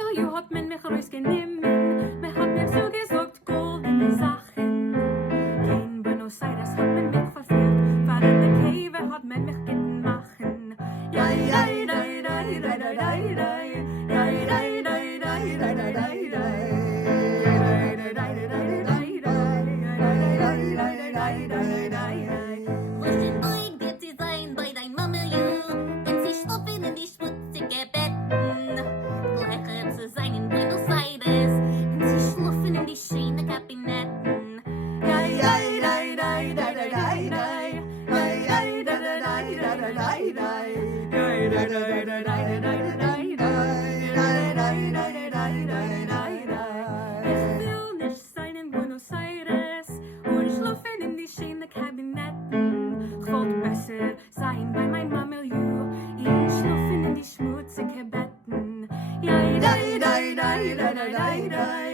mamelyu hat man mich aroysgenimen. Man hat mir so gesagt, goldene Sachen. In Buenos Aires hat man mich verführt, weil in der Cave hat man mich gitten machen. Ja, ja, ja, ja, ja, ja, ja, ja, ja, ja, ja, ja, ja, Was den Beug wird sie sein bei dein mamelyu, denn sie schlafen in die schmutzige Betten. Gleicher zu sein in Buenos Aires, denn sie schlafen in die schönen Kabinetten. ja, ja, ja, ja, ja, ja, ja, ja, ja, ja, ja, ich will nicht sein in Buenos Aires und schlafen in die schönen Kabinetten. Ich wollte besser sein bei mein mamelyu und schlafen in die schmutzigen Betten. Ja, ja, ja, ja, ja, ja, ja, ja.